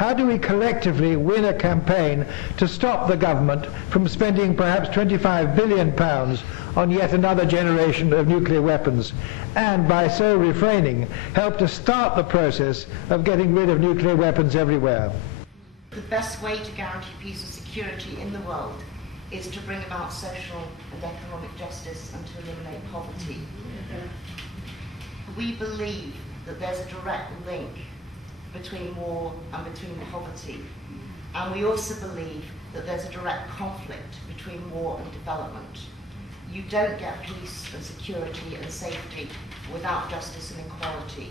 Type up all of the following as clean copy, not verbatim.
How do we collectively win a campaign to stop the government from spending perhaps £25 billion on yet another generation of nuclear weapons, and by so refraining, help to start the process of getting rid of nuclear weapons everywhere? The best way to guarantee peace and security in the world is to bring about social and economic justice and to eliminate poverty. We believe that there's a direct link between war and between poverty, and we also believe that there's a direct conflict between war and development. You don't get peace and security and safety without justice and equality.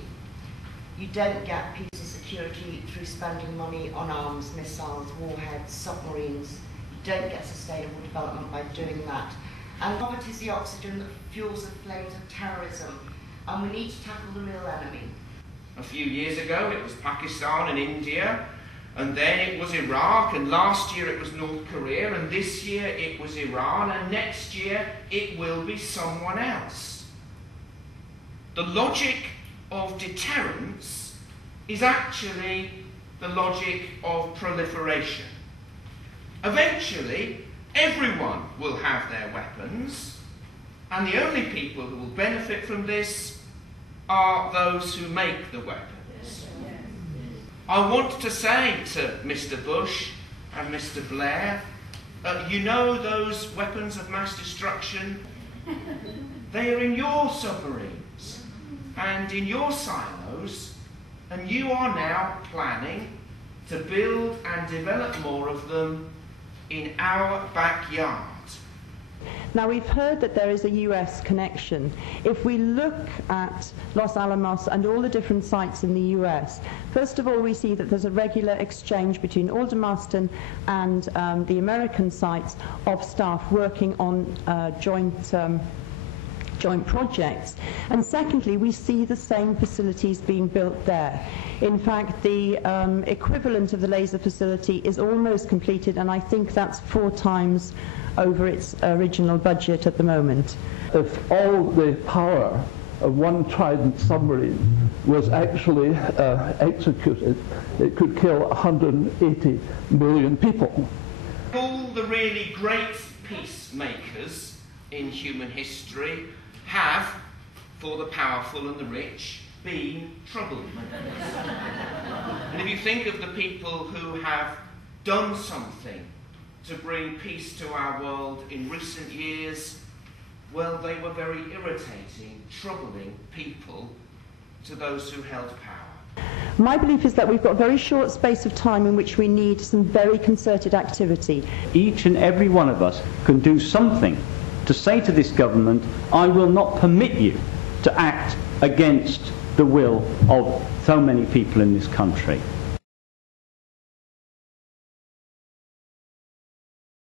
You don't get peace and security through spending money on arms, missiles, warheads, submarines. You don't get sustainable development by doing that. And poverty is the oxygen that fuels the flames of terrorism, and we need to tackle the real enemy. A few years ago it was Pakistan and India, and then it was Iraq, and last year it was North Korea, and this year it was Iran, and next year it will be someone else. The logic of deterrence is actually the logic of proliferation. Eventually, everyone will have their weapons, and the only people who will benefit from this are those who make the weapons. I want to say to Mr. Bush and Mr. Blair, you know those weapons of mass destruction? They are in your submarines and in your silos, and you are now planning to build and develop more of them in our backyard. Now, we've heard that there is a US connection. If we look at Los Alamos and all the different sites in the US, first of all, we see that there's a regular exchange between Aldermaston and the American sites of staff working on joint projects. And secondly, we see the same facilities being built there. In fact, the equivalent of the laser facility is almost completed, and I think that's 4 times over its original budget at the moment. If all the power of one Trident submarine was actually executed, it could kill 180 million people. All the really great peacemakers in human history have, for the powerful and the rich, been troublemakers. And if you think of the people who have done something to bring peace to our world in recent years, well, they were very irritating, troubling people to those who held power. My belief is that we've got a very short space of time in which we need some very concerted activity. Each and every one of us can do something to say to this government, I will not permit you to act against the will of so many people in this country.